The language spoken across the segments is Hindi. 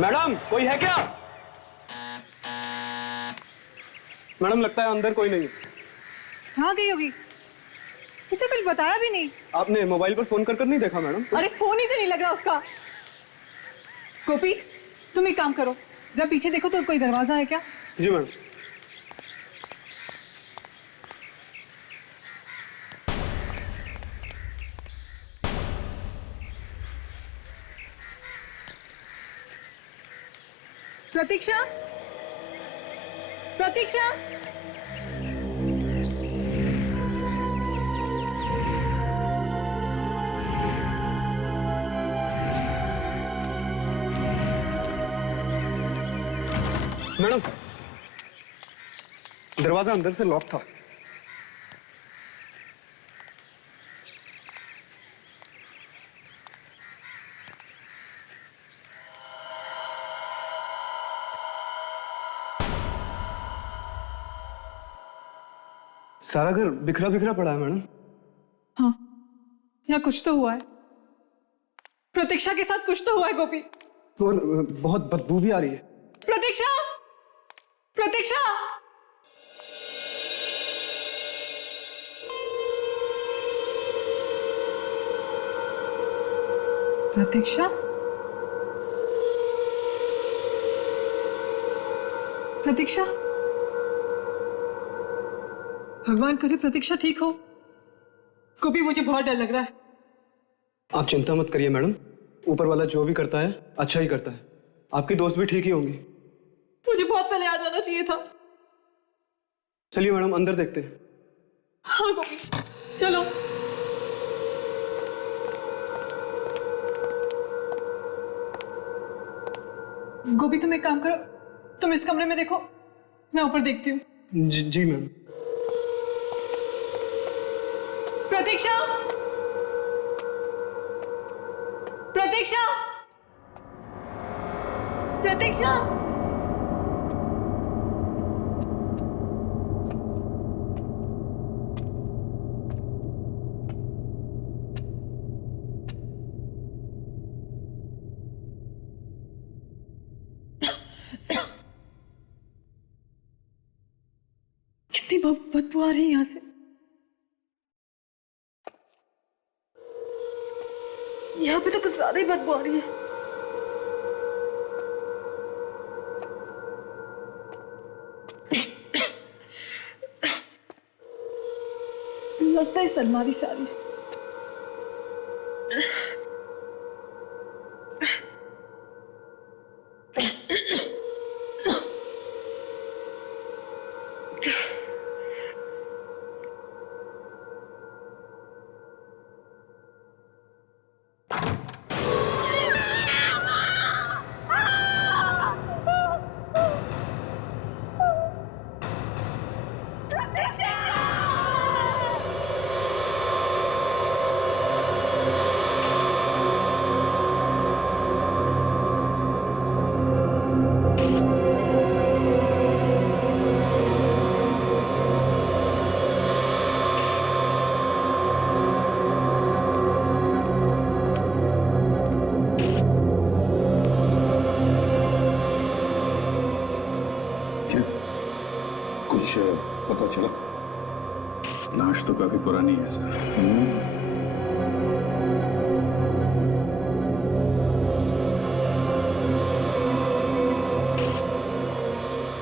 मैडम कोई है क्या? मैडम लगता है अंदर कोई नहीं है। कहाँ गई होगी? उसे कुछ बताया भी नहीं। आपने मोबाइल पर फोन कर नहीं देखा मैडम? अरे फोन ही तो नहीं लग रहा उसका। गोपी तुम एक काम करो, जरा पीछे देखो तो कोई दरवाजा है क्या? जी मैडम। प्रतीक्षा, प्रतीक्षा। मैडम दरवाजा अंदर से लॉक था। सारा घर बिखरा बिखरा पड़ा है मैडम। हाँ, यहाँ कुछ तो हुआ है। प्रतीक्षा के साथ कुछ तो हुआ है गोपी। और बहुत बदबू भी आ रही है। प्रतीक्षा, प्रतीक्षा। प्रतीक्षा, प्रतीक्षा। भगवान करे प्रतीक्षा ठीक हो। गोपी मुझे बहुत डर लग रहा है। आप चिंता मत करिए मैडम, ऊपर वाला जो भी करता है अच्छा ही करता है। आपकी दोस्त भी ठीक ही होंगी। मुझे बहुत पहले आ जाना चाहिए था। चलिए मैडम अंदर देखते हैं। हाँ गोपी चलो। गोपी तुम एक काम करो, तुम इस कमरे में देखो, मैं ऊपर देखती हूँ। जी मैम। प्रतीक्षा, प्रतीक्षा, प्रतीक्षा। कितनी बदबू आ रही है यहाँ से। यहाँ पे तो कुछ ज्यादा ही बदबू आ रही है। लगता है सलमारी से आ रही है। कुछ पता चला? लाश तो काफी पुरानी है सर।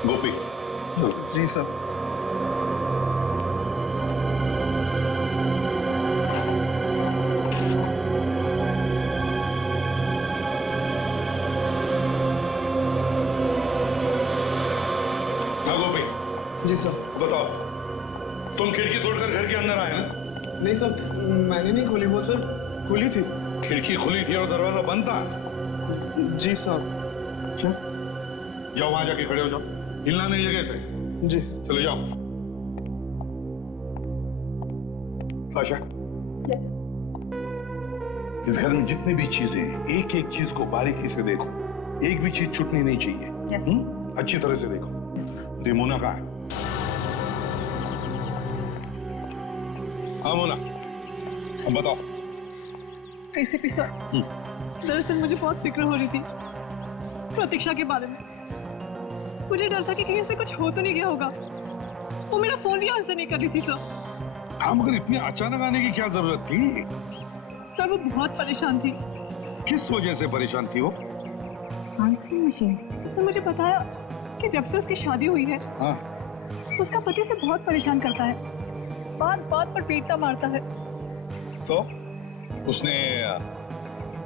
गोपी जी सर। हाँ गोपी जी सर। बताओ, तुम खिड़की तोड़कर घर के अंदर आए ना? नहीं सर, मैंने नहीं खोली, वो सर खुली थी। खिड़की खुली थी और दरवाजा बंद था? जी साहब। अच्छा, जाओ वहां जाके खड़े हो जाओ, हिलना नहीं जगह से। जी। चले जाओ। Sasha, yes. इस घर में जितनी भी चीजें, एक एक चीज को बारीकी से देखो, एक भी चीज छूटनी नहीं चाहिए। यस। अच्छी तरह से देखो। यस। ये मोना कहाँ है? हाँ मोना, अब बताओ। कैसे पिसा? दरअसल मुझे बहुत फिक्र हो रही थी। प्रतीक्षा के बारे में। मुझे डर था कि कहीं उसे कुछ हो तो नहीं गया होगा। वो मेरा फोन भी आंसर नहीं कर रही थी सर। हाँ, मगर इतनी अचानक आने की क्या जरूरत थी? सर वो बहुत परेशान थी। किस वजह से परेशान थी वो? Answering machine. उसने मुझे बताया कि जब से उसकी शादी हुई है, हाँ, उसका पति उसे बहुत परेशान करता है, बात बात पर पीटता मारता है। तो उसने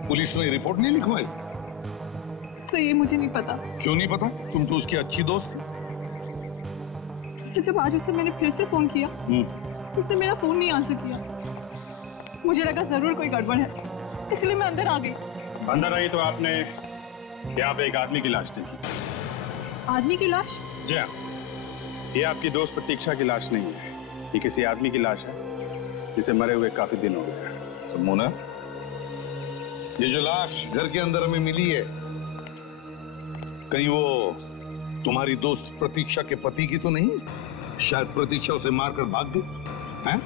पुलिस में रिपोर्ट नहीं लिखवाई? सर ये मुझे नहीं पता। क्यों नहीं पता? तुम तो उसकी अच्छी दोस्त थी। सर जब आज उसे मैंने फिर से फोन किया, उसने मेरा फोन नहीं आंसर किया। मुझे लगा जरूर कोई गड़बड़ है, इसलिए मैं अंदर आ गई। अंदर आई तो आपने यहाँ पे एक आदमी की लाश देखी। आदमी की लाश? जी हाँ, ये आपकी दोस्त प्रतीक्षा की लाश नहीं है, ये किसी आदमी की लाश है जिसे मरे हुए काफी दिन हो गए। तो मोना, ये जो लाश घर के अंदर हमें मिली है, कहीं वो तुम्हारी दोस्त प्रतीक्षा के पति की तो नहीं? शायद प्रतीक्षा उसे मारकर भाग गई हैं?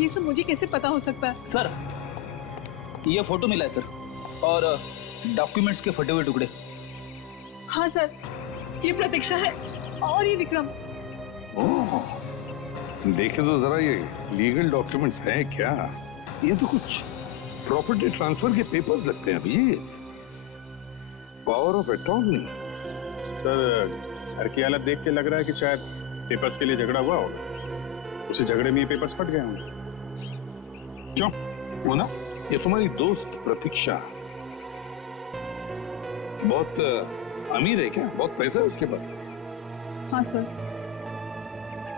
ये सब मुझे कैसे पता हो सकता है? सर ये फोटो मिला है सर, और डॉक्यूमेंट्स के फटे हुए टुकड़े। हाँ सर, ये प्रतीक्षा है और ये विक्रम। ओह, देखे तो जरा ये लीगल डॉक्यूमेंट्स हैं क्या? ये तो कुछ प्रॉपर्टी ट्रांसफर के पेपर्स लगते हैं Abhijeet. Power of attorney. Sir घर की हालत देख के लग रहा है कि शायद पेपर्स के लिए झगड़ा हुआ होगा, उसी झगड़े में ये पेपर्स फट गए होंगे। क्यों? वो ना, ये तुम्हारी दोस्त प्रतीक्षा बहुत अमीर है क्या? बहुत पैसा है उसके पास? हाँ सर,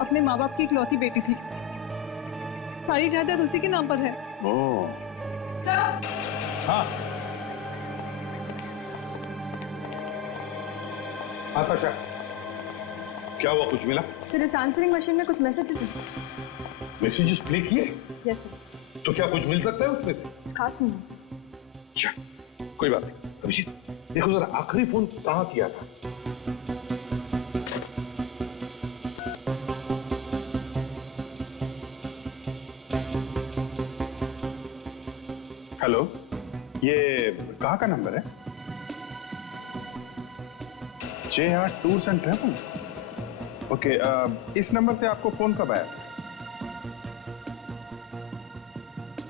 अपने माँ बाप की इकलौती बेटी थी, सारी जायदाद उसी के नाम पर है। ओह, हाँ आकाशा, क्या हुआ? कुछ मिला? सर इस आंसरिंग मशीन में कुछ मैसेजेस हैं। मैसेजेस प्ले किए? Yes sir. तो क्या कुछ मिल सकता है उसमें से? कुछ खास नहीं है सर। अच्छा, कोई बात नहीं। अभिजीत, देखो जरा आखिरी फोन कहाँ किया था? हेलो, ये कहाँ का नंबर है? JR tours and travels. Okay, इस नंबर से आपको फोन कब आया?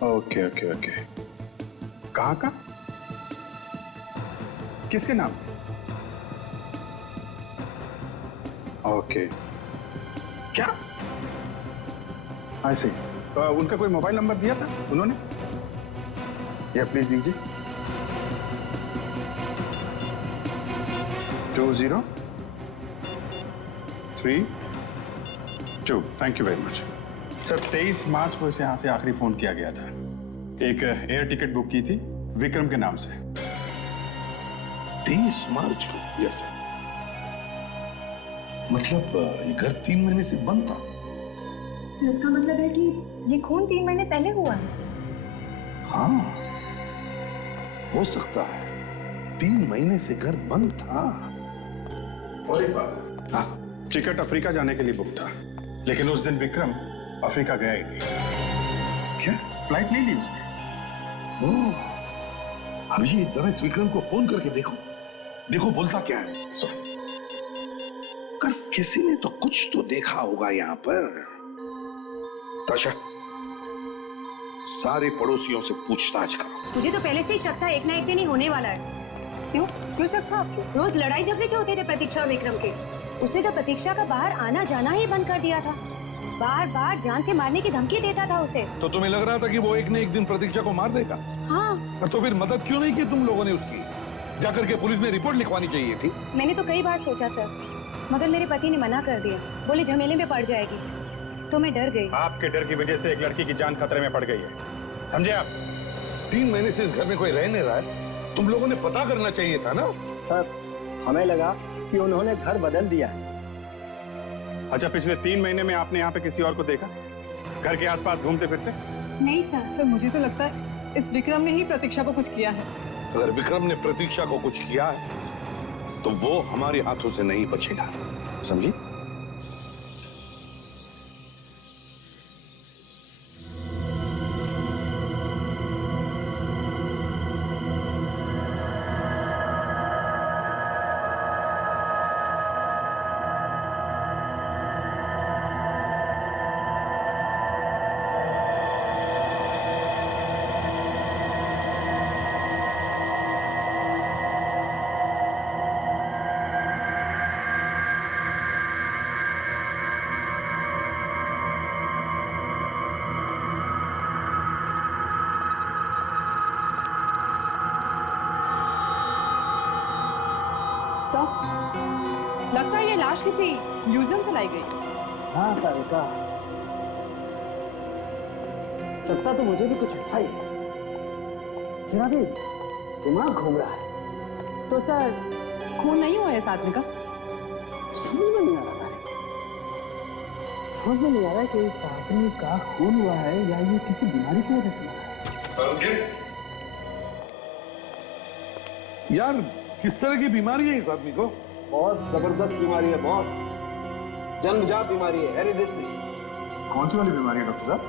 ओके ओके ओके, कहाँ का? किसके नाम? ओके, क्या? आई सी। उनका कोई मोबाइल नंबर दिया था उन्होंने? या प्लीज दीजिए। 2032। Thank you very much sir. 23 मार्च को इसे यहाँ से आखिरी फोन किया गया था। एक एयर टिकट बुक की थी विक्रम के नाम से। 23 मार्च को? Yes sir. मतलब ये घर 3 महीने से बंद था? सर इसका मतलब है कि ये खून 3 महीने पहले हुआ है। हाँ, हो सकता है 3 महीने से घर बंद था। और एक बात, हाँ, टिकट अफ्रीका जाने के लिए बुक था, लेकिन उस दिन विक्रम अफ्रीका गया ही नहीं। क्या? फ्लाइट नहीं ली उसने। ओह, अभिजीत, जरा इस विक्रम को फोन करके देखो, देखो बोलता क्या है। कर किसी ने तो कुछ तो देखा होगा यहाँ पर। ताशा, सारे पड़ोसियों से पूछताछ करो। मुझे तो पहले से ही शक था एक ना एक दिन ही होने वाला है। क्यों क्यों शक था आपको? रोज लड़ाई झगड़े जो होते थे प्रतीक्षा और विक्रम के, उसने तो प्रतीक्षा का बाहर आना जाना ही बंद कर दिया था। बार बार जान से मारने की धमकी देता था उसे। तो तुम्हें लग रहा था कि वो एक न एक दिन प्रतीक्षा को मार देगा? हाँ, तो फिर मदद क्यों नहीं की तुम लोगों ने उसकी? जाकर के पुलिस में रिपोर्ट लिखवानी चाहिए थी। मैंने तो कई बार सोचा सर, मगर मेरे पति ने मना कर दिया, बोले झमेले में पड़ जाएगी, तो मैं डर गई। आपके डर की वजह से एक लड़की की जान खतरे में पड़ गई है, समझे आप? 3 महीने से इस घर में कोई रह नहीं रहा है, तुम लोगों ने पता करना चाहिए था ना। सर हमें लगा कि उन्होंने घर बदल दिया है। अच्छा, पिछले 3 महीने में आपने यहाँ पे किसी और को देखा घर के आसपास घूमते फिरते? नहीं सर। सर मुझे तो लगता है इस विक्रम ने ही प्रतीक्षा को कुछ किया है। अगर विक्रम ने प्रतीक्षा को कुछ किया है तो वो हमारे हाथों से नहीं बचेगा, समझी? सर लगता है ये लाश किसी म्यूजियम से लाई गई। हाँ कारिका, लगता तो मुझे भी कुछ ऐसा ही है। मेरा भी दिमाग घूम रहा है। तो सर खून नहीं हुआ है इस आदमी का? समझ में नहीं आ रहा है, समझ में नहीं आ रहा है कि इस आदमी का खून हुआ है या ये किसी बीमारी की वजह से मरा है। समझे? यार किस तरह की बीमारी है इस आदमी को? बहुत जबरदस्त बीमारी है बॉस, जन्मजात बीमारी है, हेरिडिटरी। कौन सी वाली बीमारी है डॉक्टर साहब?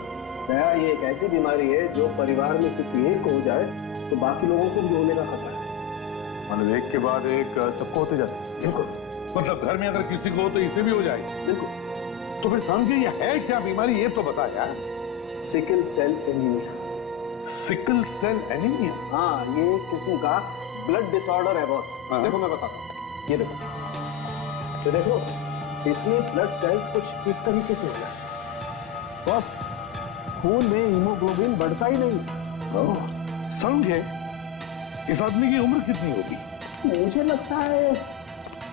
दया ये एक ऐसी बीमारी है जो परिवार में किसी एक को हो जाए तो बाकी लोगों को भी होने का खतरा है। मतलब एक के बाद एक सबको होते जाते हैं? बिल्कुल मतलब घर में अगर किसी को हो तो इसे भी हो जाएगी? बिल्कुल। तो फिर समझे ये है क्या बीमारी, ये तो बता यार। Sickle cell anaemia. Sickle cell anaemia? हाँ, ये एक किस्म का ब्लड डिसऑर्डर है बॉस। हाँ। देखो मैं बताता हूँ, ये देखो, ये देखो, इसमें ब्लड सेल्स कुछ इस तरीके से हो जाए बॉस, खून में हीमोग्लोबिन बढ़ता ही नहीं। समझे? इस आदमी की उम्र कितनी होगी? मुझे लगता है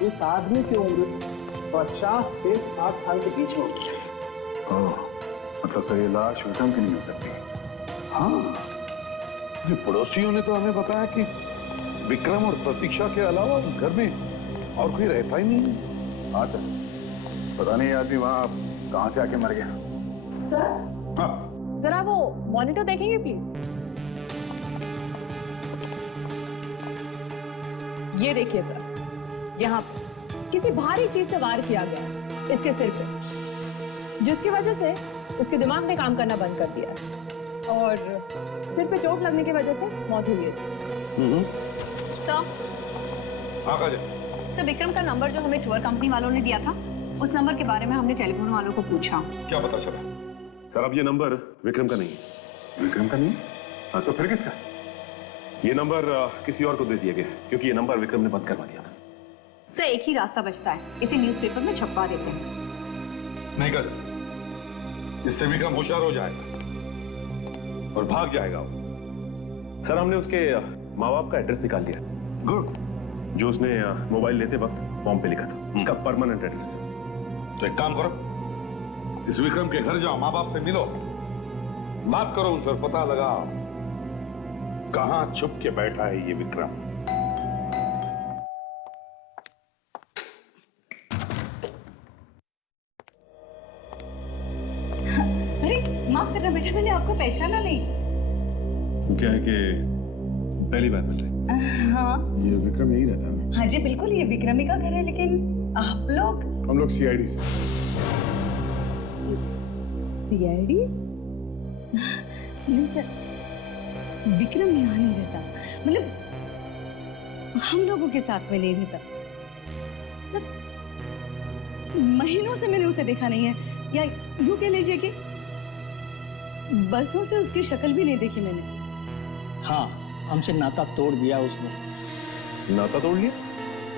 इस आदमी की उम्र 50 से 60 साल के बीच में होनी चाहिए। मतलब तो ये लाश विक्रम की नहीं हो सकती। हाँ, ये पड़ोसियों ने तो हमें बताया कि विक्रम और प्रतीक्षा के अलावा उस घर में और कोई रहता ही नहीं है। हाँ सर, पता नहीं आदमी वहाँ कहाँ से आके मर गया। सर हाँ, जरा वो मॉनिटर देखेंगे प्लीज। ये देखिए सर, यहाँ किसी भारी चीज से वार किया गया है इसके सिर पे, जिसकी वजह से इसके दिमाग ने काम करना बंद कर दिया है और सिर पे चोट लगने की वजह से मौत हुई है इसकी। सर, हाँ काजल। सर विक्रम का नंबर जो हमें टूर कंपनी वालों ने दिया था, उस नंबर के बारे में हमने टेलीफोन वालों को पूछा। क्या पता चला? सर अब ये नंबर विक्रम का नहीं है। विक्रम का नहीं? हाँ सर, फिर किसका? ये नंबर किसी और को दे दिया गया है क्योंकि ये नंबर विक्रम ने बंद करवा दिया था। सर एक ही रास्ता बचता है, इसे न्यूज़पेपर में छपवा देते हैं। नहीं काजल, इससे विक्रम होशियार हो जाएगा और भाग जाएगा वो। सर हमने उसके माँ बाप का एड्रेस निकाल लिया। गुड। जो उसने मोबाइल लेते वक्त फॉर्म पे लिखा था, उसका परमानेंट एड्रेस। तो एक काम करो, इस विक्रम के घर जाओ, माँ बाप से मिलो, बात करो उनसे और पता लगाओ कहां छुप के बैठा है ये विक्रम। अरे माफ करना बेटा, मैंने आपको पहचाना नहीं। क्या है कि पहली बार मिल रही। हाँ ये विक्रम यही रहता है? हाँ जी बिल्कुल, ये विक्रमी का घर है, लेकिन आप लोग हम लोग सीआईडी से। सीआईडी? नहीं सर, विक्रम यहाँ नहीं रहता, मतलब हम लोगों के साथ में नहीं रहता सर। महीनों से मैंने उसे देखा नहीं है, या यूं कह लीजिए कि बरसों से उसकी शक्ल भी नहीं देखी मैंने। हाँ, हमसे नाता तोड़ दिया उसने। नाता तोड़ लिया?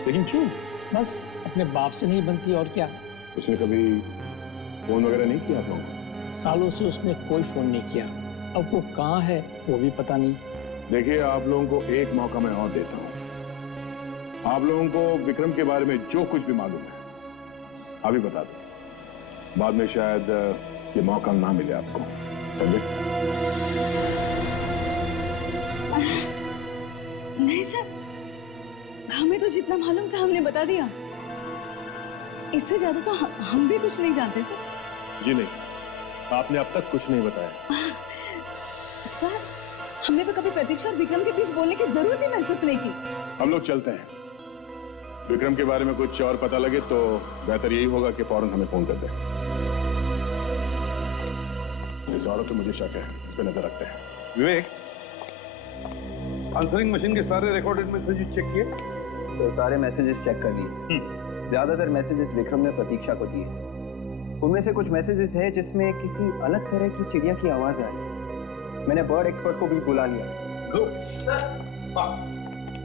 लेकिन क्यों? बस अपने बाप से नहीं बनती और क्या। उसने कभी फोन वगैरह नहीं किया था? सालों से उसने कोई फोन नहीं किया। अब वो कहाँ है वो भी पता नहीं। देखिए, आप लोगों को एक मौका मैं और देता हूँ। आप लोगों को विक्रम के बारे में जो कुछ भी मालूम है अभी बता दो, बाद में शायद ये मौका ना मिले आपको। नहीं सर, हमें तो जितना मालूम था हमने बता दिया, इससे ज्यादा तो हम भी कुछ नहीं जानते सर। जी नहीं, आपने अब तक कुछ नहीं बताया। सर हमने तो कभी प्रतीक्षा और विक्रम के बीच बोलने की जरूरत ही महसूस नहीं की। हम लोग चलते हैं। विक्रम के बारे में कुछ और पता लगे तो बेहतर यही होगा कि फौरन हमें फोन कर दें। इस औरत पे मुझे शक है, इस पे नजर रखते हैं। विवेक, आंसरिंग मशीन के सारे रिकॉर्डेड मैसेजेस चेक किए? तो सारे मैसेजेस चेक कर लिए। ज्यादातर मैसेजेस विक्रम ने प्रतीक्षा को दिए। उनमें से कुछ मैसेजेस हैं जिसमें किसी अलग तरह की चिड़िया की आवाज आ रही है। मैंने बर्ड एक्सपर्ट को भी बुला लिया।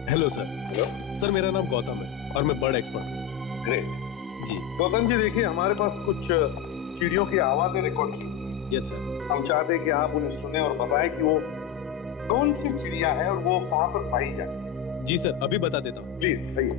Hello sir. हेलो सर, मेरा नाम गौतम है और मैं बर्ड एक्सपर्ट हूँ। ग्रेट जी। गौतम जी, देखिए हमारे पास कुछ चिड़ियों की आवाजें रिकॉर्ड की। Yes sir. हम चाहते हैं कि आप उन्हें सुने और बताएं कि वो कौन सी चिड़िया है और वो कहाँ पर पाई जाती है। जी सर, अभी बता देता हूँ। प्लीज बताइए।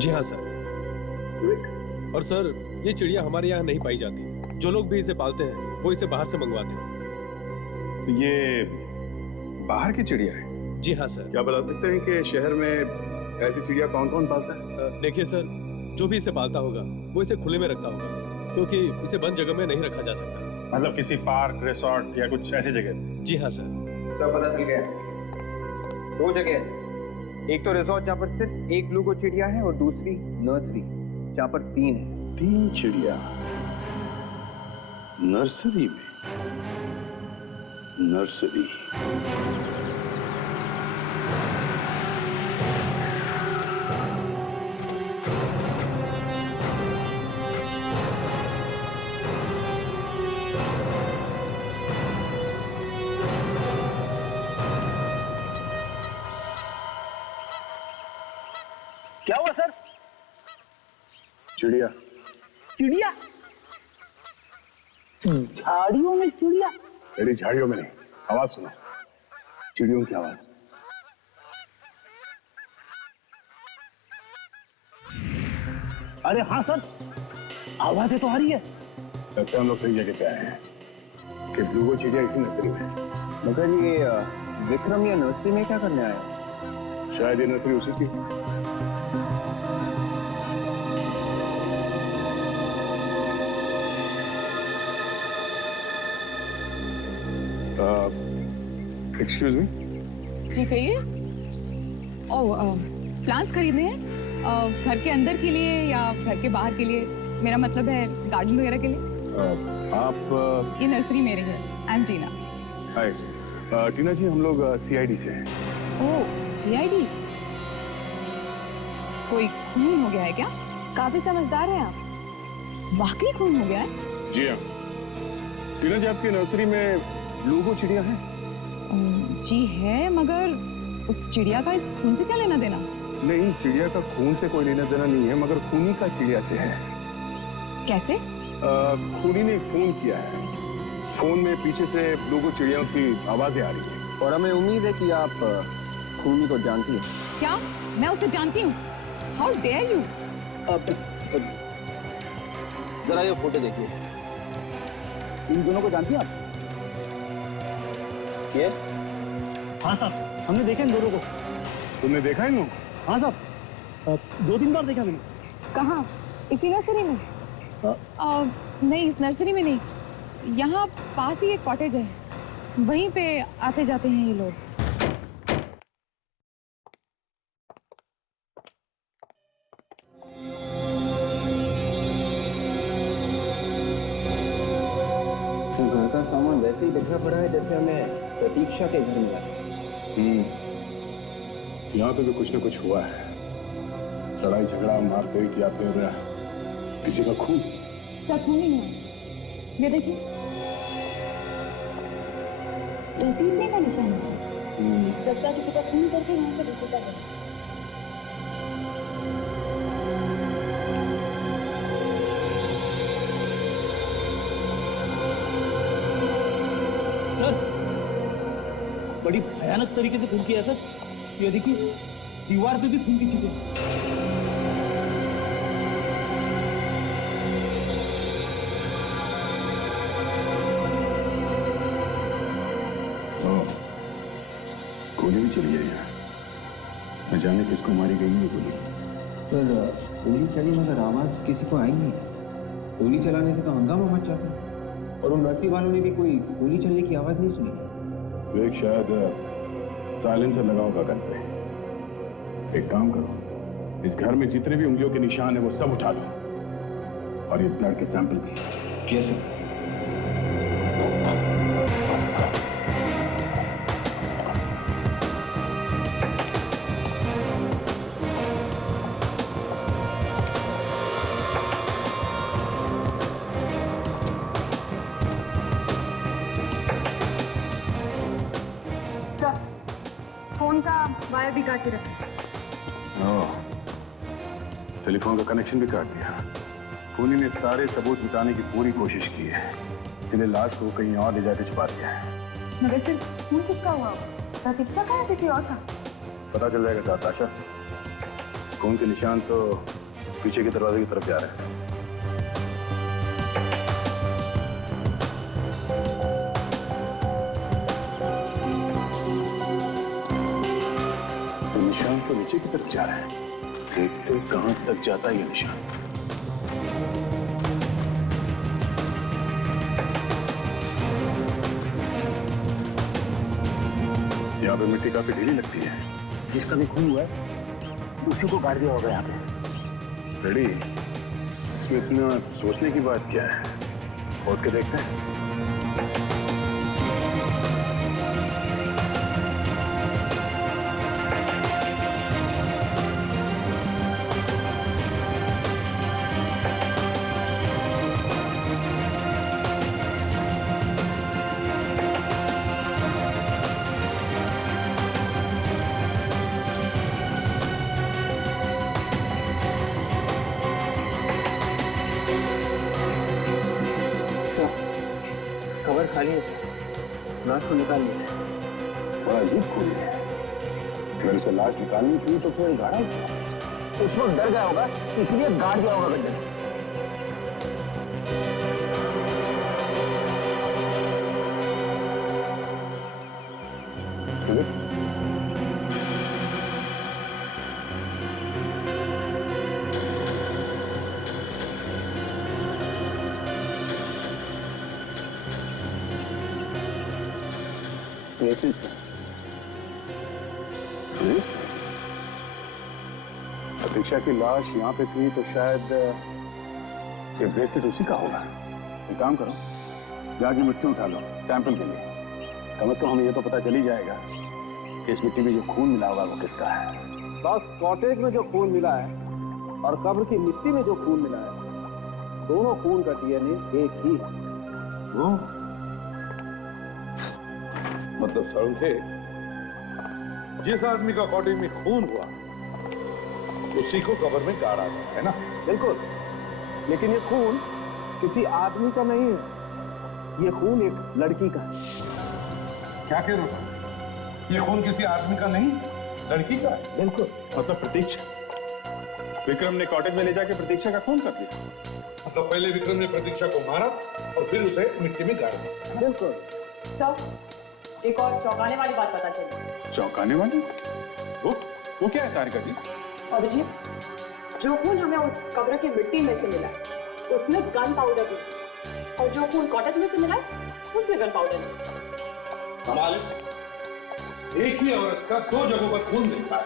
जी हाँ सर। और सर ये चिड़िया हमारे यहाँ नहीं पाई जाती। जो लोग भी इसे पालते हैं वो इसे बाहर से मंगवाते हैं। ये बाहर की चिड़िया है? जी हाँ सर। क्या बता सकते हैं कि शहर में ऐसी चिड़िया कौन कौन पालता है? देखिए सर, जो भी इसे पालता होगा वो इसे खुले में रखता होगा, क्योंकि इसे बंद जगह में नहीं रखा जा सकता। मतलब किसी पार्क, रिसोर्ट या कुछ ऐसी जगह? जी हाँ सर। सब पता चल गया। दो जगह है, एक तो रिसोर्ट जहाँ पर सिर्फ एक ब्लू को चिड़िया है और दूसरी नर्सरी जहाँ पर 3 है। 3 चिड़िया नर्सरी में? नर्सरी क्या हुआ सर? चिड़िया। चिड़िया? झाड़ियों में चिड़िया? मेरी झाड़ियों में नहीं, आवाज सुनो, चिड़ियों की आवाज। अरे हाँ सर, आवाजें तो आ रही है। लगता है हम लोग सही जगह पे आए हैं कि ब्लू चिड़िया इसी नर्सरी में है। मगर ये विक्रम या नर्सरी में क्या करने आया? शायद ये नर्सरी उसी की। Excuse me. जी कहिए। ओह, प्लांट्स खरीदने हैं? घर के अंदर के लिए या घर के बाहर के लिए? मेरा मतलब है गार्डन वगैरह के लिए। आप? ये नर्सरी मेरी है। आई एम टीना। हाय टीना जी, हम लोग CID से हैं। ओह, CID? कोई खून हो गया है क्या? काफी समझदार हैं आप। वाकई खून हो गया है? जी हाँ। टीना जी, आपकी नर्सरी में ब्लू चिड़िया है? जी है, मगर उस चिड़िया का इस खून से क्या लेना देना? नहीं, चिड़िया का खून से कोई लेना देना नहीं है, मगर खूनी का चिड़िया से है। कैसे? खूनी ने फोन किया है। फोन में पीछे से ब्लू चिड़ियों की आवाजें आ रही हैं। और हमें उम्मीद है कि आप खूनी को जानती हैं। क्या मैं उसे जानती हूँ? How dare you! जरा ये फोटो देखिए। इन दोनों को जानती हैं आप? ये? हाँ साहब, हमने देखा इन दोनों को। तुमने देखा इन लोगों? हाँ साहब, 2-3 बार देखा मैंने। कहाँ? इसी नर्सरी में? नहीं, इस नर्सरी में नहीं। यहाँ पास ही एक कॉटेज है, वहीं पे आते जाते हैं ये लोग। तो घर का सामान वैसे ही बिखरा पड़ा है जैसे हमें प्रतीक्षा के घर मिला। यहाँ तो भी कुछ न कुछ हुआ है। लड़ाई झगड़ा, मारपीट या फिर किसी का खून। सब खून ही है। ये देखिए, घसीटने का निशान है सर। लगता है किसी का खून करके यहाँ से घसीटा गया। सर, बड़ी भयानक तरीके से खून किया सर। ये देखिए, दीवार पे भी खून की चीजें। गोली भी चली है यहाँ। न जाने किसको मारी गई है गोली। पर गोली चली मगर आवाज किसी को आई नहीं सर। गोली चलाने से तो हंगामा मच जाता। और उन नर्सरी वालों ने भी कोई गोली चलने की आवाज नहीं सुनी थी। एक शायद साइलेंसर लगा होगा गन पे। एक काम करो, इस घर में जितने भी उंगलियों के निशान है वो सब उठा लो, और ये ब्लड के सैंपल भी। Yes sir. फोन का वायर भी काट के रखा। टेलीफोन का कनेक्शन भी काट दिया। खूनी ने सारे सबूत मिटाने की पूरी कोशिश की है, इसलिए लाश को कहीं और ले जाकर छुपा दिया है। मगर सिर्फ खून किसका हुआ? प्रतीक्षा का या किसी और का? पता चल जाएगा नाताशा। खून के निशान तो पीछे के दरवाजे की तरफ जा रहे हैं। ये निशान तो नीचे की तरफ जा रहे हैं। देखते कहां तक जाता है ये निशान। यहाँ पे मिट्टी काफी ढीली लगती है। जिसका भी खून हुआ है उसी को गाड़ दिया होगा यहाँ पे। रेडी, इसमें इतना सोचने की बात क्या है? खोद के देखते हैं। कवर खाली है, लाश को निकाल लिया। बड़ा अजीब खून है। अगर उसे लाश निकालनी थी तो फिर गाड़ा उस वक्त डर गया होगा, इसलिए गाड़ दिया होगा गड्ढे में। प्रतीक्षा की लाश यहाँ पे थी तो शायद ये ब्रेसलेट उसी का होगा। एक काम करो, जाके मिट्टी उठा लो सैंपल के लिए। कम से कम हमें ये तो पता चल ही जाएगा कि इस मिट्टी में जो खून मिला होगा वो किसका है। बस कॉटेज में जो खून मिला है और कब्र की मिट्टी में जो खून मिला है, दोनों खून का डीएनए एक ही है। मतलब सड़के जिस आदमी का कॉटेज में खून हुआ उसी को कब्र में गाड़ा गया है ना? बिल्कुल, लेकिन ये खून किसी आदमी का नहीं है, ये खून एक लड़की का है। क्या कह रहे हो? ये खून किसी आदमी का नहीं, लड़की का है? बिल्कुल। मतलब प्रतीक्षा, विक्रम ने कॉटेज में ले जाके प्रतीक्षा का खून कर दिया। मतलब पहले विक्रम ने प्रतीक्षा को मारा और फिर उसे मिट्टी में गाड़ दिया। बिल्कुल। सब एक और चौंकाने वाली बात पता चली। चौंकाने वाली? वो क्या है तारिका जी? अभिजीत, जो खून हमें उस कब्र की मिट्टी में से मिला उसमें गन पाउडर भी, और जो खून कॉटेज में से मिला उसमें गन पाउडर नहीं। कमाल, एक ही औरत का दो जगहों पर खून मिलता है,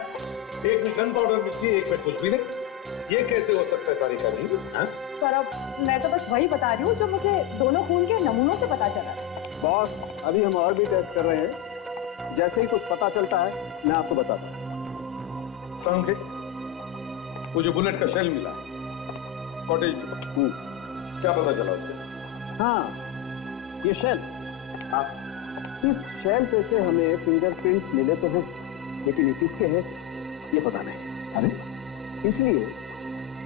एक में गन पाउडर मिलती है, एक में कुछ भी नहीं। ये कैसे हो सकता है तारिका जी? सर, अब मैं तो बस वही बता रही हूँ जो मुझे दोनों खून के नमूनों से पता चला। बॉस, अभी हम और भी टेस्ट कर रहे हैं, जैसे ही कुछ पता चलता है मैं आपको बताता हूँ। संकेत, वो जो बुलेट का शेल मिला कॉटेज में, क्या पता चला उससे? हाँ, ये शेल। हाँ, इस शेल पे से हमें फिंगरप्रिंट मिले तो हैं, लेकिन ये किसके हैं ये पता नहीं। अरे इसलिए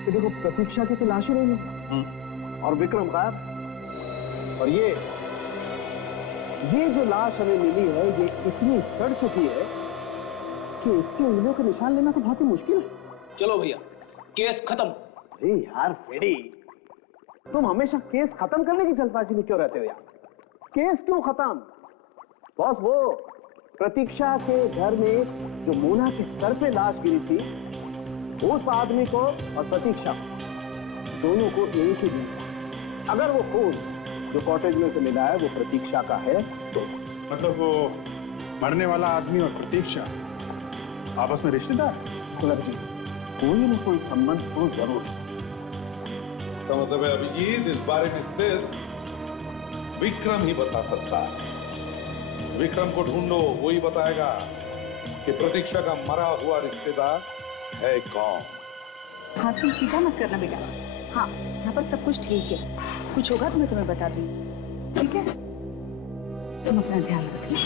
कि देखो, प्रतीक्षा की तो लाश ही नहीं है और विक्रम गायब। और ये जो लाश हमें मिली है ये इतनी सड़ चुकी है कि इसकी उंगलियों के निशान लेना तो बहुत ही मुश्किल है। चलो भैया, केस खत्म। अरे यार फ्रेडी, तुम हमेशा केस खत्म करने की जल्दबाजी में क्यों रहते हो यार? केस क्यों खत्म? बॉस, वो प्रतीक्षा के घर में जो मोना के सर पे लाश गिरी थी, उस आदमी को और प्रतीक्षा दोनों को एक ही दिन, अगर वो खून जो कॉटेज में से मिला है वो प्रतीक्षा का है तो मतलब वो मरने वाला आदमी और प्रतीक्षा आपस में रिश्तेदार? गुलाब जी, कोई ना कोई संबंध तो जरूर है। इसका मतलब है अभिजीत, इस बारे में सिर्फ विक्रम ही बता सकता है। इस विक्रम को ढूंढो, वो ही बताएगा कि प्रतीक्षा का मरा हुआ रिश्तेदार है कौन। हाँ, तुम चिंता मत करना बेटा। हाँ, यहाँ पर सब कुछ ठीक है। कुछ होगा तो मैं तुम्हें बता दूंगी, ठीक है? तुम अपना ध्यान रखना।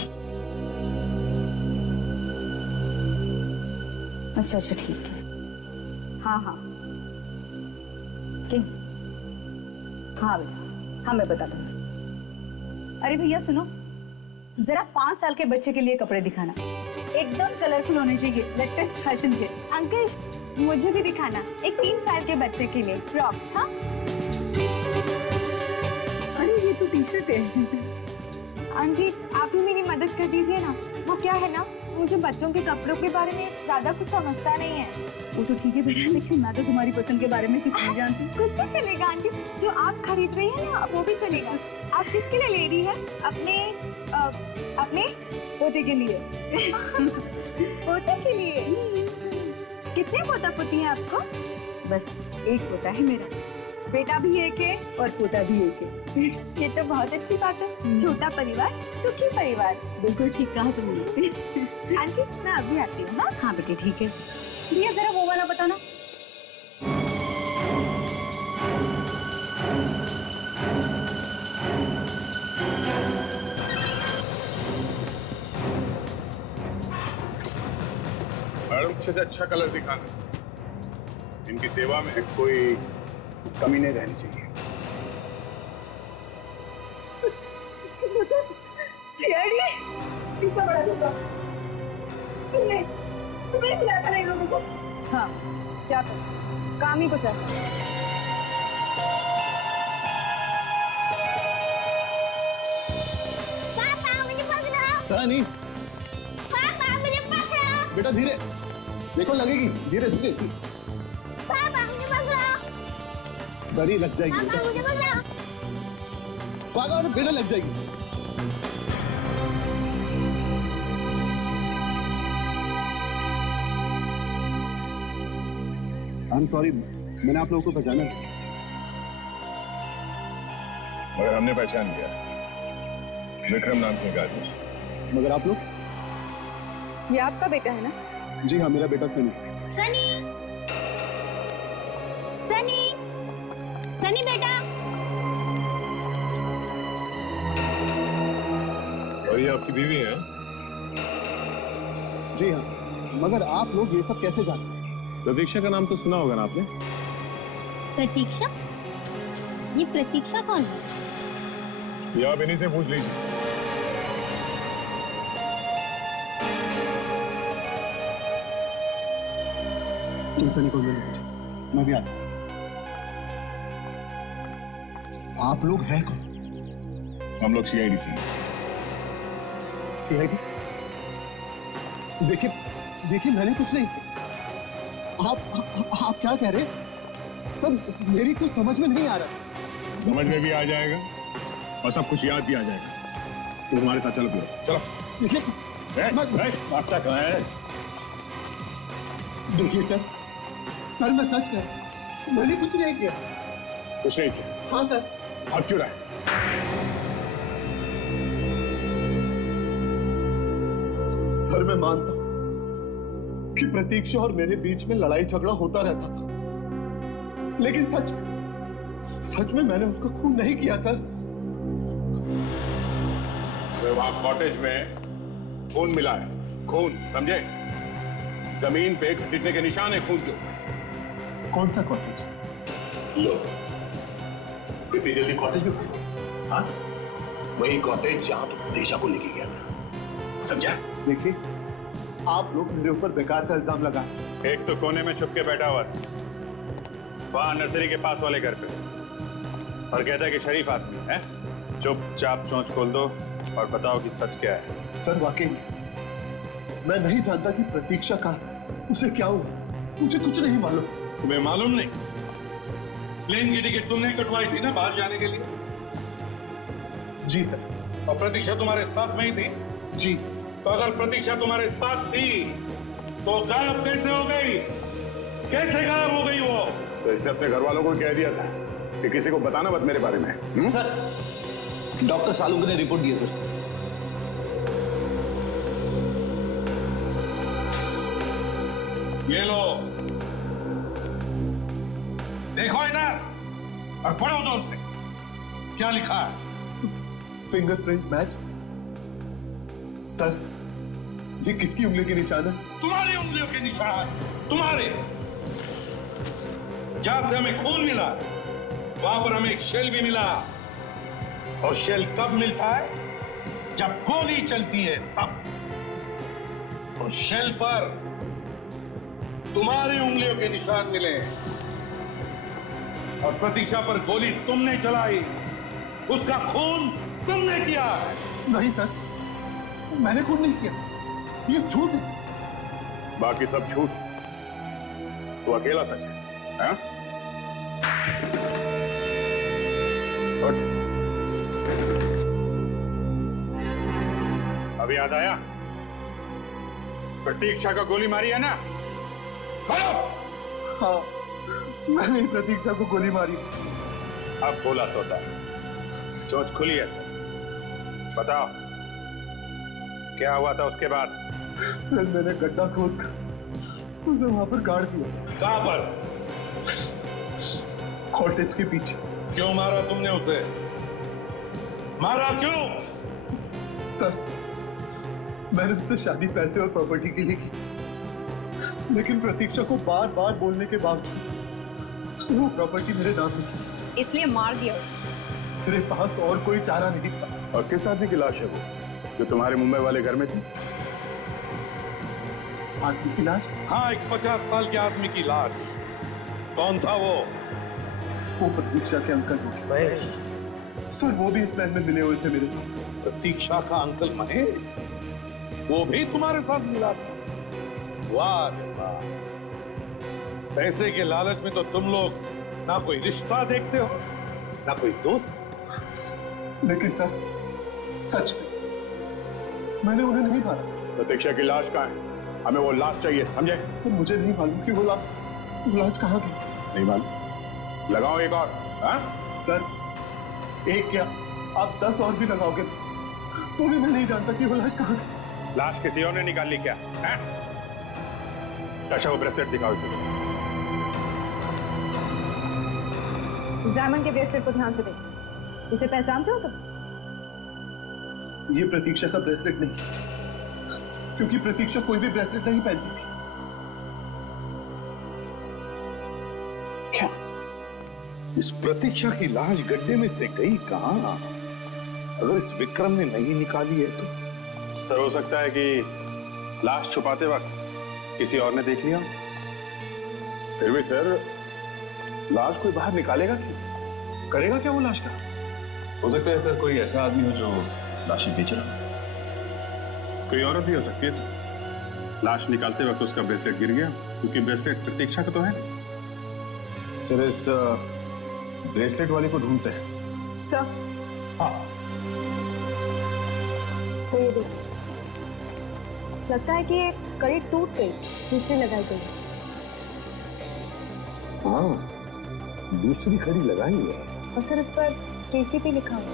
अच्छा अच्छा, ठीक है। हाँ हाँ, ठीक। हाँ बेटा, हाँ मैं बता दूंगी। अरे भैया सुनो, जरा 5 साल के बच्चे के लिए कपड़े दिखाना, एकदम कलरफुल होने चाहिए, लेटेस्ट फैशन के। अंकल, मुझे भी दिखाना, एक 3 साल के बच्चे के लिए फ्रॉक्स। हाँ, अरे ये तो टी शर्ट है। आंटी आप ही मेरी मदद कर दीजिए ना। वो क्या है ना, मुझे बच्चों के कपड़ों के बारे में ज्यादा कुछ समझता नहीं है। वो तो ठीक है बेटा, लेकिन मैं तो तुम्हारी पसंद के बारे में कुछ नहीं जानती। कुछ भी चलेगा आंटी, जो आप खरीद रही है ना वो भी चलेगा। आप किसके लिए ले रही है? अपने पोते के लिए। पोते के लिए? कितने पोता पोती हैं आपको? बस एक पोता है मेरा, बेटा भी एक है और पोता भी एक है। ये तो बहुत अच्छी बात है। छोटा परिवार सुखी परिवार। बिल्कुल ठीक कहा तुमने। आंटी मैं अभी आती हूँ। हाँ बेटे ठीक है। भैया जरा वो वाला बताना। मैडम अच्छे से अच्छा कलर दिखाना, इनकी सेवा में कोई कमी नहीं रहनी चाहिए। तुम्हें खिलाता नहीं लोगों को। हाँ क्या करूं, काम ही कुछ ऐसा। पापा मुझे पकड़ो। सनी पापा मुझे पकड़ो। बेटा धीरे, देखो लगेगी, धीरे धीरे। पापा मुझे पकड़ो। सरी लग जाएगी। पापा मुझे पकड़ो। पापा बेटा लग जाएगी। I'm sorry, मैंने आप लोगों को पहचाना। मगर हमने पहचान लिया, विक्रम नाम के आदमी। मगर आप लोग? ये आपका बेटा है ना? जी हाँ, मेरा बेटा सनी। सनी, सनी, सनी बेटा। और ये आपकी बीवी है? जी हाँ, मगर आप लोग ये सब कैसे जानते हैं? प्रतीक्षा का नाम तो सुना होगा ना आपने? प्रतीक्षा? ये प्रतीक्षा कौन है? ये आप इन्हीं से पूछ लीजिए। तुम सनी को मैंने पूछा, मैं भी आता। आप लोग हैं कौन? हम लोग सीआईडी से। सीआईडी? देखिए मैंने कुछ नहीं। आप क्या कह रहे हैं? सब मेरी कुछ समझ में नहीं आ रहा। समझ में भी आ जाएगा और सब कुछ याद भी आ जाएगा। तो हमारे साथ चलो चलो। आपका कहाँ है? देखिए सर मैं सच कह रहा हूं, मैंने कुछ नहीं किया। कुछ नहीं किया? हाँ सर। आप क्यों रहे? सर मैं मानता हूं कि प्रतीक्षा और मेरे बीच में लड़ाई झगड़ा होता रहता था, लेकिन सच में मैंने उसका खून नहीं किया सर। तो वहां कॉटेज में खून मिला है, खून समझे? जमीन पे घसीटने के निशान है खून के ऊपर। कौन सा कॉटेज? लो कितनी जल्दी कॉटेज में घुस? हाँ वही कॉटेज जहां तुम प्रतीक्षा को लेके गया था, समझा? देखिए आप लोग मेरे ऊपर बेकार का इल्जाम लगा। एक तो कोने में छुप के बैठा हुआ वहां नर्सरी के पास वाले घर पे, और कहता है कि शरीफ आदमी है। चुपचाप चोंच खोल दो और बताओ कि सच क्या है। सर वाकई मैं नहीं जानता कि प्रतीक्षा का उसे क्या हुआ, मुझे कुछ नहीं मालूम। तुम्हें मालूम नहीं? प्लेन की टिकट तुमने कटवाई थी ना बाहर जाने के लिए? जी सर। और प्रतीक्षा तुम्हारे साथ में ही थी? जी। तो अगर प्रतीक्षा तुम्हारे साथ थी तो गायब कैसे हो गई? कैसे गायब हो गई वो? तो इसने अपने घर वालों को कह दिया था कि किसी को बताना मत मेरे बारे में। सर डॉक्टर सालुंके ने रिपोर्ट दी है सर। ये लो, देखो इधर और पढ़ो जोर से। क्या लिखा है? Fingerprint match. सर ये किसकी उंगली के निशान है? तुम्हारी उंगलियों के निशान, तुम्हारे। जहां से हमें खून मिला वहां पर हमें एक शेल भी मिला, और शेल कब मिलता है? जब गोली चलती है तब। और शेल पर तुम्हारी उंगलियों के निशान मिले और प्रतीक्षा पर गोली तुमने चलाई, उसका खून तुमने किया है। नहीं सर, मैंने खून नहीं किया, ये झूठ है। बाकी सब झूठ, तो अकेला सच है, हाँ? उठ। अभी याद आया, प्रतीक्षा का गोली मारी है ना? हाँ, मैंने ही प्रतीक्षा को गोली मारी। अब बोला तोता, चोट खुली है सर, बताओ क्या हुआ था उसके बाद? फिर मैंने गड्ढा खोद कर उसे वहां पर गाड़ दिया। कहां पर? कॉटेज के पीछे। क्यों मारा तुमने उसे? मारा क्यों? सर, मैंने उससे शादी पैसे और प्रॉपर्टी के लिए की थी, लेकिन प्रतीक्षा को बार बार बोलने के बावजूद उसने वो प्रॉपर्टी मेरे नाम में की, इसलिए मार दिया उसे। मेरे पास और कोई चारा नहीं था। और किस आदमी की लाश है वो जो तुम्हारे मुंबई वाले घर में थी? आदमी की लाश? हाँ, एक 50 साल के आदमी की लाश। कौन था वो? वो प्रतीक्षा के अंकल महेश। सर, वो भी इस प्लान में मिले हुए थे मेरे साथ। प्रतीक्षा का अंकल महेश, वो भी तुम्हारे साथ मिला था? वाह रे वाह, पैसे के लालच में तो तुम लोग ना कोई रिश्ता देखते हो ना कोई दोस्त। लेकिन सर, सच मैंने उन्हें नहीं मारा। प्रतीक्षा की लाश कहाँ है? हमें वो लाश चाहिए, समझे? सर, मुझे नहीं मालूम कि वो लाश कहाँ गई। नहीं मालूम? लगाओ एक और। हाँ? सर, एक क्या आप 10 और भी लगाओगे तो भी मैं नहीं जानता कि वो लाश कहाँ गई। लाश किसी और ने निकाल ली क्या? अच्छा, वो ब्रेसलेट दिखाओ इसे। डायमंड के ब्रेसलेट को ध्यान से देख, इसे पहचानते हो तुम? ये प्रतीक्षा का ब्रेसलेट नहीं, क्योंकि प्रतीक्षा कोई भी ब्रेसलेट नहीं पहनती थी। क्या इस प्रतीक्षा की लाश गड्ढे में से गई कहां? अगर इस विक्रम ने नहीं निकाली है तो? सर, हो सकता है कि लाश छुपाते वक्त किसी और ने देख लिया। फिर भी सर, लाश कोई बाहर निकालेगा क्यों? करेगा क्या वो लाश का? हो सकता है सर कोई ऐसा आदमी हो जो लाशें बेच रहा। कोई औरत भी हो सकती है सर। लाश निकालते वक्त उसका ब्रेसलेट गिर गया, क्योंकि ब्रेसलेट प्रतीक्षा का तो है। सर, इस ब्रेसलेट वाले को ढूंढते हैं। सर, हाँ, तो ये देखो, लगता है कि ये कड़ी टूट गई, दूसरी लगाई गई। हाँ, दूसरी कड़ी लगाई है। और सर, इस पर केसीपी लिखा हुआ है।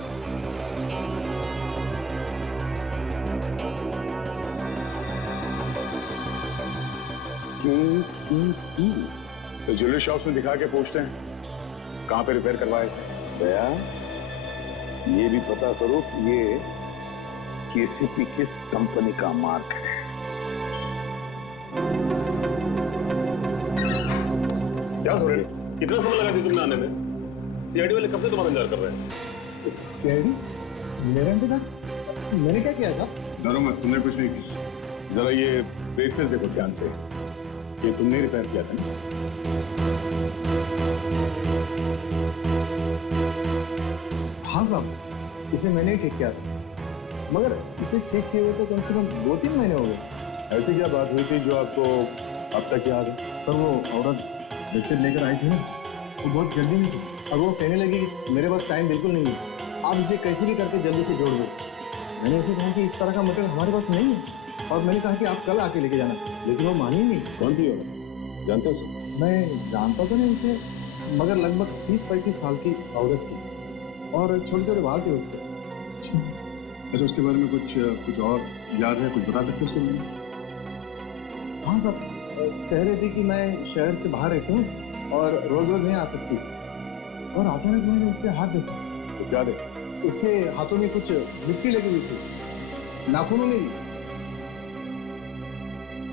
केसीपी? तो ज्वेलरी शॉप्स में दिखा के पूछते हैं कहां पे रिपेयर करवाया इसने। दया, ये भी पता करो कि ये केसीपी किस कंपनी का मार्क है। क्या सोरेन, कितना समय लगा तुमने आने में? सीआईडी वाले कब से तुम्हारा इंतजार कर रहे हैं? सीआईडी? मेरा इंतजार? मैंने क्या किया था? डरो मत, तुमने कुछ नहीं किया। जरा ये ब्रेसलेट देखो ध्यान से, ये तुमने रिपेयर किया था ना? हाँ साहब, इसे मैंने ही ठीक किया था, मगर इसे ठीक किए हुए तो कम से कम 2-3 महीने हो गए। ऐसी क्या बात हुई थी जो आपको अब तक याद है? सर, वो औरत ब्रेसलेट लेकर आई थी ना, वो बहुत जल्दी में थी और वो कहने लगी मेरे पास टाइम बिल्कुल नहीं है, आप इसे कैसे भी करके जल्दी से जोड़ दो। मैंने उसे कहा कि इस तरह का मटेरियल हमारे पास नहीं है, और मैंने कहा कि आप कल आके लेके जाना, लेकिन वो मानी नहीं। कौन थी औरत, जानते हो सर? मैं जानता तो नहीं उसे, मगर लगभग 30-35 साल की औरत थी और छोटे छोटे बाल थे उसके। अच्छा, उसके बारे में कुछ और याद है? कुछ बता सकते हो उसके बारे में? हाँ साहब, कह रही थी कि मैं शहर से बाहर रहती हूँ और रोज रोज नहीं आ सकती, और अचानक मैंने उसके हाथ देखा। तो क्या देखा? उसके हाथों में कुछ मिट्टी लगी हुई थी, नाखूनों में भी।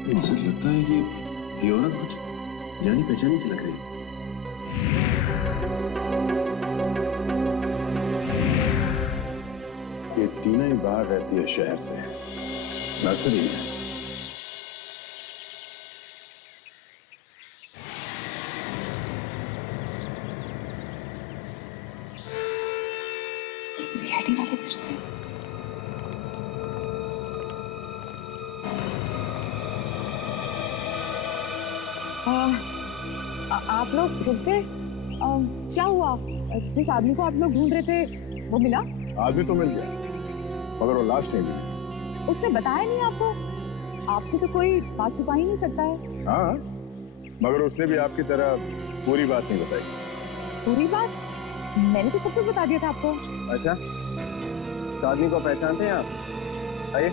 मुझे लगता है कि ये औरत कुछ जानी पहचानी सी लग रही है। ये टीना ही बाहर रहती है शहर से, नर्सरी में। सीआईडी वाले फिर से। आप लोग फिर से क्या हुआ? जिस आदमी को आप लोग ढूंढ रहे थे वो मिला? आदमी तो मिल गया, मगर वो लाश नहीं मिली। उसने बताया नहीं आपको? आपसे तो कोई बात छुपा ही नहीं सकता है। हाँ, मगर उसने भी आपकी तरह पूरी बात नहीं बताई। पूरी बात? मैंने तो सब कुछ बता दिया था आपको। अच्छा, तो आदमी को पहचानते हैं आप? आइए।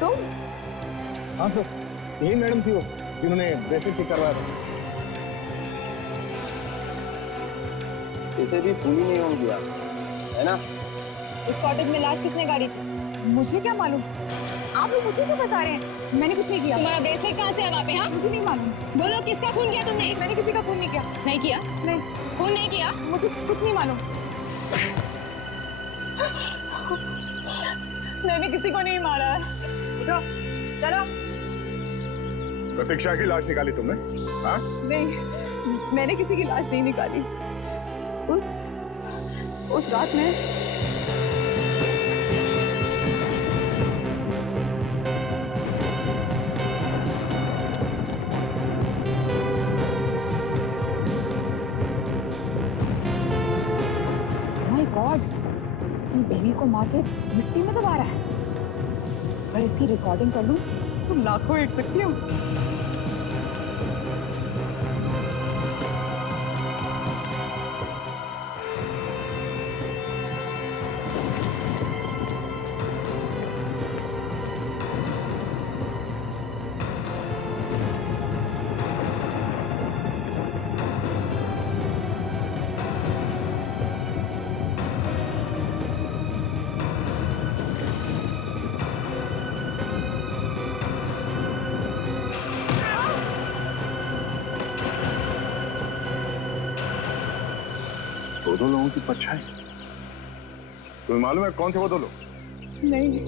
तुम? हाँ सर, यही मैडम थी वो जिन्होंने ब्रेसलेट ठीक करवाया था। इसे भी भूली नहीं होंगी आप, है ना? इस कॉटेज में लाश किसने गाड़ी थी? मुझे क्या मालूम? आप लोग मुझे क्यों बता रहे हैं? मैंने कुछ नहीं किया। तुम्हारा ब्रेसलेट कहाँ से है वहाँ पे? हाँ, मुझे नहीं मालूम। बोलो किसका खून किया तुमने? मैंने किसी का खून नहीं किया। नहीं किया? नहीं, खून नहीं किया? मुझे कुछ नहीं मालूम। मैंने किसी को नहीं मारा है। उठो, चलो। प्रतीक्षा की लाश निकाली तुमने? हाँ? नहीं, मैंने किसी की लाश नहीं निकाली। उस रात में माय गॉड, अपनी बेबी को मार के मिट्टी में दबा रहा है। अगर इसकी रिकॉर्डिंग कर लूं तो लाखों हिट सकती हूँ। दो लोगों की परछाई। तुम्हें मालूम है कौन थे वो दो लोग? नहीं।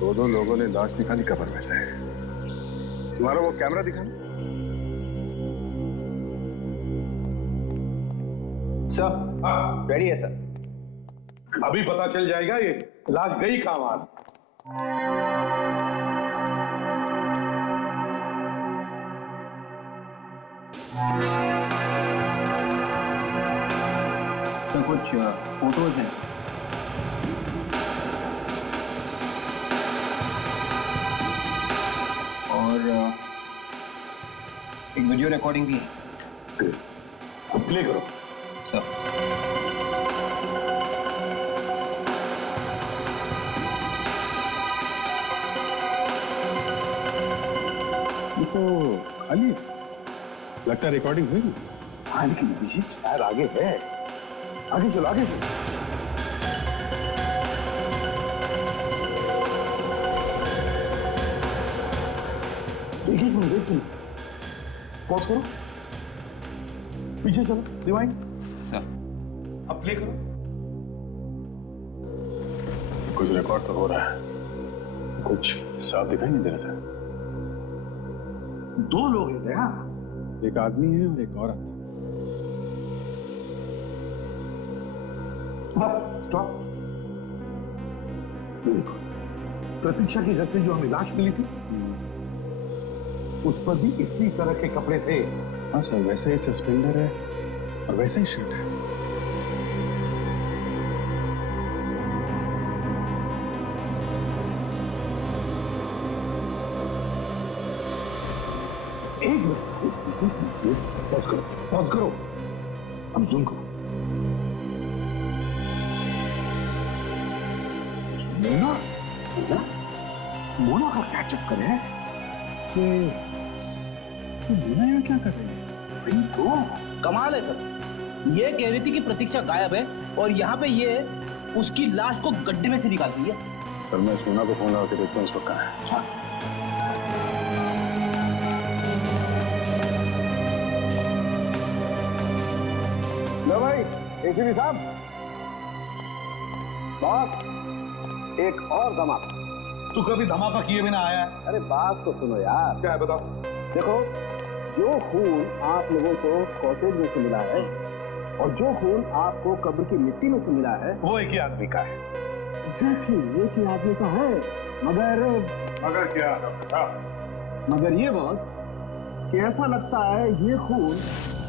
दो लोगों ने लाश निकाली कब्र में से। तुम्हारा वो कैमरा दिखा। सर, रेडी है सर। अभी पता चल जाएगा ये लाश गई कहाँ वहां से। तो कुछ फोटोज हैं। और एक वीडियो रिकॉर्डिंग भी है। प्ले करो सर। ये तो खाली है, लगता है रिकॉर्डिंग हुई नहीं। हाँ लेकिन अभिषेक शायद आगे है। आगे चलो, आगे चलो। देखिए, पॉज करो, पीछे चलो, रिवाइंड। सर, अब प्ले करो। कुछ रिकॉर्ड तो हो रहा है, कुछ साफ दिखाई नहीं दे रहा सर। दो लोग हैं क्या? एक आदमी है और एक औरत। Bus stop. देखो, प्रतीक्षा के घर से जो हमें लाश मिली थी उस पर भी इसी तरह के कपड़े थे। हाँ सर, वैसे ही सस्पेंडर है और वैसे ही शर्ट है। एक मिनट, पॉज करो, पॉज करो, अब जूम करो। मोना, मोना का क्या चक्कर है कि मोना यहाँ क्या कर रही है? वही तो कमाल है सर। ये कह रही थी कि प्रतीक्षा गायब है और यहाँ पे ये उसकी लाश को गड्ढे में से निकाल दी है। सर, मैं इस मोना को फोन लगा के देखता हूँ उसको कहाँ है। अच्छा, लो भाई, एसीपी साहब, बॉस, एक और धमाका। तू कभी धमाका किए बिना आया है? अरे बात तो सुनो यार। क्या है बताओ। देखो, जो खून आप लोगों को कॉटेज में से मिला है और जो खून आपको कब्र की मिट्टी में से मिला है वो एक ही आदमी का है। एग्जैक्टली एक ही आदमी का है। मगर क्या? मगर ये बॉस कि ऐसा लगता है ये खून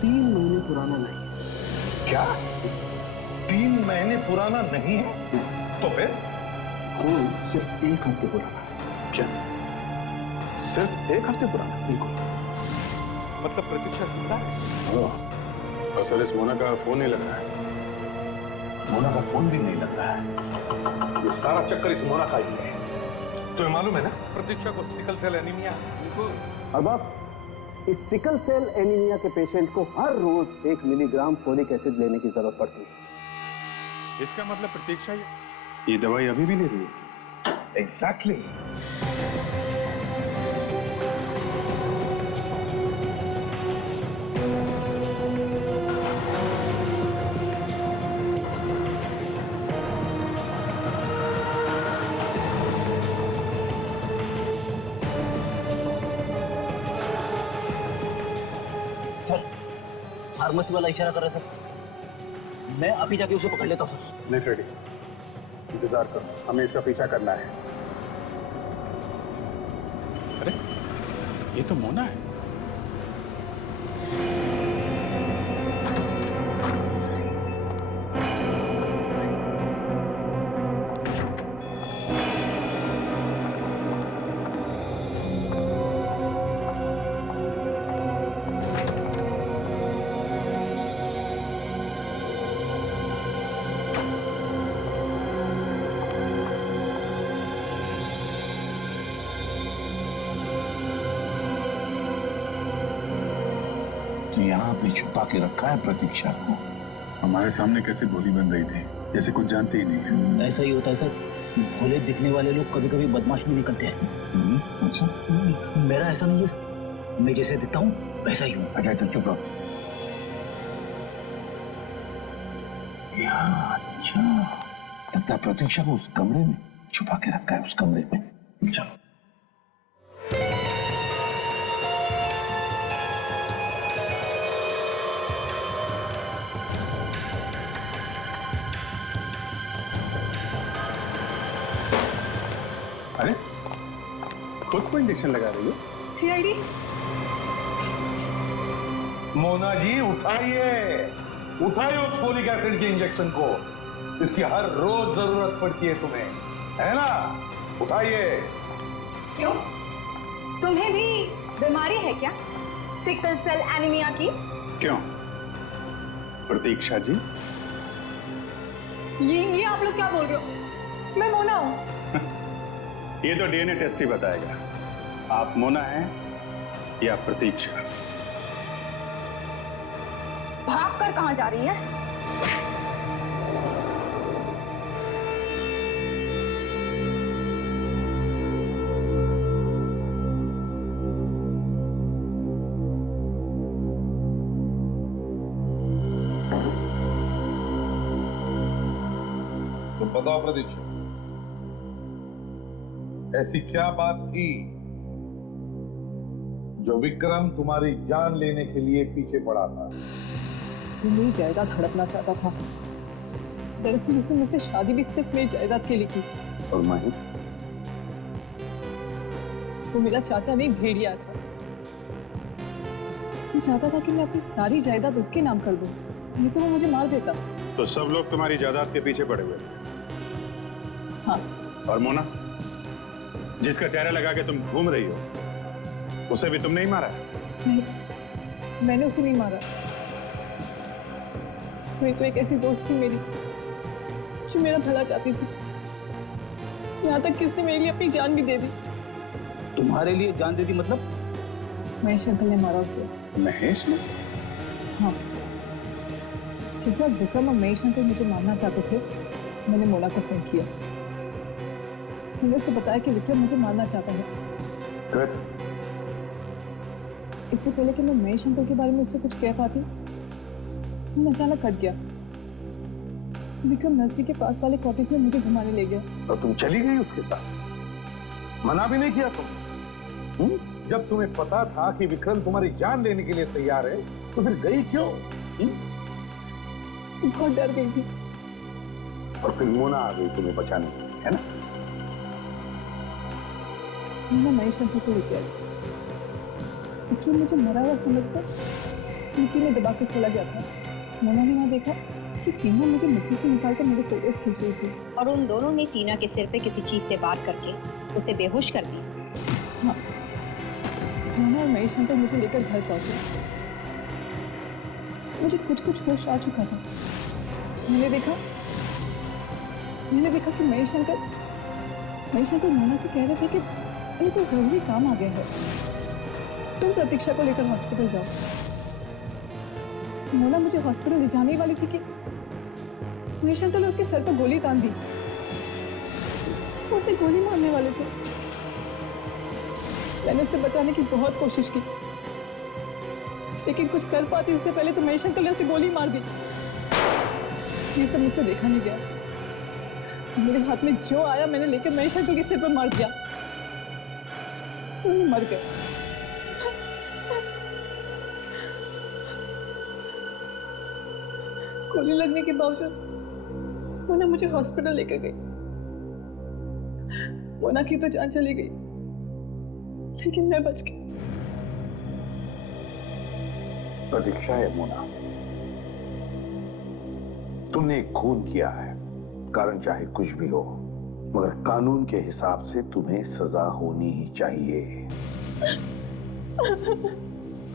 3 महीने पुराना नहीं है। क्या 3 महीने पुराना नहीं है? तो फिर खून सिर्फ 1 हफ्ते पुराना है। क्या सिर्फ 1 हफ्ते पुराना? बिल्कुल। मतलब प्रतीक्षा जिंदा है? और सर इस मोना का फोन नहीं लग रहा है। मोना का फोन भी नहीं लग रहा है। ये सारा चक्कर इस मोना का ही है। तुम्हें मालूम है ना प्रतीक्षा को सिकल सेल एनीमिया। बिल्कुल। और बस इस सिकल सेल एनीमिया के पेशेंट को हर रोज 1 मिलीग्राम फोलिक एसिड लेने की जरूरत पड़ती है। इसका मतलब प्रतीक्षा ये दवाई अभी भी ले रही है? एग्जैक्टली। फार्मेसी वाला इशारा कर रहा है सर। मैं अभी जाके उसे पकड़ लेता हूँ सर। नहीं फ्रेडी, इंतजार करो, हमें इसका पीछा करना है। अरे ये तो मोना है। तो यहाँ पे छुपा के रखा है प्रतीक्षा को। हमारे सामने कैसे गोली बन रही थी, जैसे कुछ जानते ही नहीं है। ऐसा ही होता है सर। भोले दिखने वाले लोग कभी कभी बदमाश भी निकलते हैं। अच्छा, मेरा ऐसा नहीं है सर। मैं जैसे दिखता हूँ वैसा ही हूँ। अच्छा तो चुप रहो। अच्छा, लगता है प्रतीक्षा को उस कमरे में छुपा के रखा है, उस कमरे में। चलो। अरे खुद को इंजेक्शन लगा रही हो? सीआईडी। मोना जी उठाइए, उठाइए उस फोलिक एसिड के इंजेक्शन को। इसकी हर रोज जरूरत पड़ती है तुम्हें, है ना? उठाइए। क्यों? तुम्हें भी बीमारी है क्या? सिकल सेल एनीमिया की? क्यों प्रतीक्षा जी? ये आप लोग क्या बोल रहे हो? मैं मोना हूँ। ये तो डीएनए टेस्ट ही बताएगा आप मोना हैं या प्रतीक्षा। भाग कर कहां जा रही है? तो बताओ प्रतीक्षा, ऐसी क्या बात थी जो विक्रम तुम्हारी जान लेने के लिए पीछे पड़ा था? वो मेरी जायदाद हड़पना चाहता था। दरअसल उसने मुझसे शादी भी सिर्फ मेरी जायदाद के लिए की। और माही? वो मेरा चाचा नहीं, भेड़िया था। वो चाहता था कि मैं अपनी सारी जायदाद उसके नाम कर दूं, नहीं तो वो मुझे मार देता। तो सब लोग तुम्हारी जायदाद के पीछे पड़े हुए? हाँ। और मोना जिसका चेहरा लगा के तुम घूम रही हो, उसे भी तुमने ही मारा? नहीं, मैंने उसे नहीं मारा। वही तो एक ऐसी दोस्त थी मेरी जो मेरा भला चाहती थी, यहाँ तक कि उसने मेरे लिए अपनी जान भी दे दी। तुम्हारे लिए जान दे दी मतलब? महेश अंकल ने मारा उसे। महेश ने? हाँ, जिस बार विक्रम और महेश अंकल मुझे मारना चाहते थे, मैंने मोना को फोन किया। मैंने उसे बताया कि विक्रम मुझे मारना चाहता है। Good. इससे पहले कि मैं महेश अंकल के बारे में उससे कुछ कह पाती, मैं अचानक कट गया। विक्रम नर्सरी के पास वाले कॉटेज में मुझे घुमाने ले गया। तो तुम चली गई उसके साथ? मना भी नहीं किया तुम? जब तुम्हें पता था कि विक्रम तुम्हारी जान लेने के लिए तैयार है तो फिर गई क्यों? बहुत डर गई थी। और फिर मोना आ गई तुम्हें बचाने, है ना? मैं महेश अंकल को लेके आई, विक्रम मुझे मरा हुआ समझकर मिट्टी में दबा के चला गया था। मोना ने वहां देखा कि टीना मुझे मिट्टी से निकालकर मेरे फोटोज खींच रही थी और उन दोनों ने टीना के सिर पे किसी चीज से वार करके उसे बेहोश कर दिया। हाँ, मोना और महेश अंकल मुझे लेकर घर पहुंचे। मुझे कुछ होश आ चुका था। मैंने देखा कि महेश अंकल मोना से कह रहे थे कि उन्हें कोई जरूरी काम आ गया है, तुम प्रतीक्षा को लेकर हॉस्पिटल जाओ। मोना मुझे हॉस्पिटल ले जाने वाली थी कि महेश अंकल ने उसके सर पर गोली तान दी। वो उसे गोली मारने वाले थे। मैंने उसे बचाने की बहुत कोशिश की, लेकिन कुछ कर पाती उससे पहले तो महेश अंकल ने उसे गोली मार दी। ये सब मुझसे देखा नहीं गया। मेरे हाथ में जो आया मैंने लेकर महेश अंकल के सिर पर मार दिया। वो मर गए। गोली लगने के बावजूद मोना मुझे हॉस्पिटल लेकर गई। मोना की तो जान चली गई, लेकिन मैं बच गई। प्रतीक्षा है मोना, तुमने एक खून किया है, कारण चाहे कुछ भी हो, मगर कानून के हिसाब से तुम्हें सजा होनी ही चाहिए।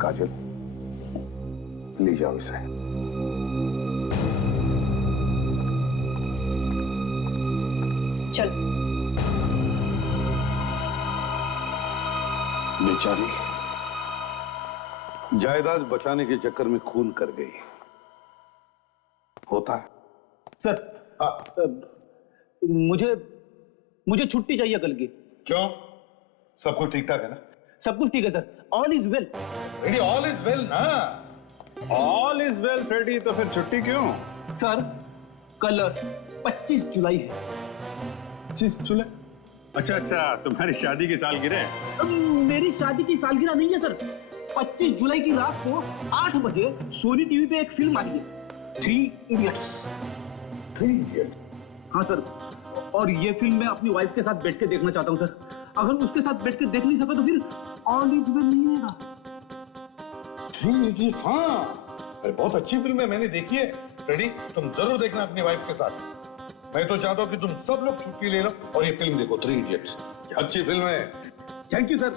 काजल, ले जाओ इसे। चलो। बेचारी जायदाद बचाने के चक्कर में खून कर गई। होता है सर। मुझे छुट्टी चाहिए कल की। क्यों? सब कुछ ठीक ठाक है ना? सब कुछ ठीक है sir, all is well. Freddie, all is well ना? ऑल इज वेल फ्रेडी, तो फिर छुट्टी क्यों? सर कल 25 जुलाई है। 25 जुलाई? अच्छा, तुम्हारी शादी की सालगिरह है? मेरी शादी की सालगिरह नहीं है सर। 25 जुलाई की रात को 8 बजे सोनी टीवी पे एक फिल्म आई है, 3 इडियट्स। 3 इडियट्स? हाँ सर, और ये फिल्म मैं अपनी वाइफ के साथ बैठ के देखना चाहता हूँ सर। अगर उसके साथ बैठ के देख नहीं सके तो फिर ऑल इज वेल नहीं रहेगा। 3 इडियट्स? हाँ, अरे बहुत अच्छी फिल्म है, मैंने देखी है। फ्रेडी, तुम जरूर देखना अपनी वाइफ के साथ। मैं तो चाहता हूँ कि तुम सब लोग छुट्टी ले लो और ये फिल्म देखो, 3 इडियट्स। अच्छी फिल्म है। Thank you sir.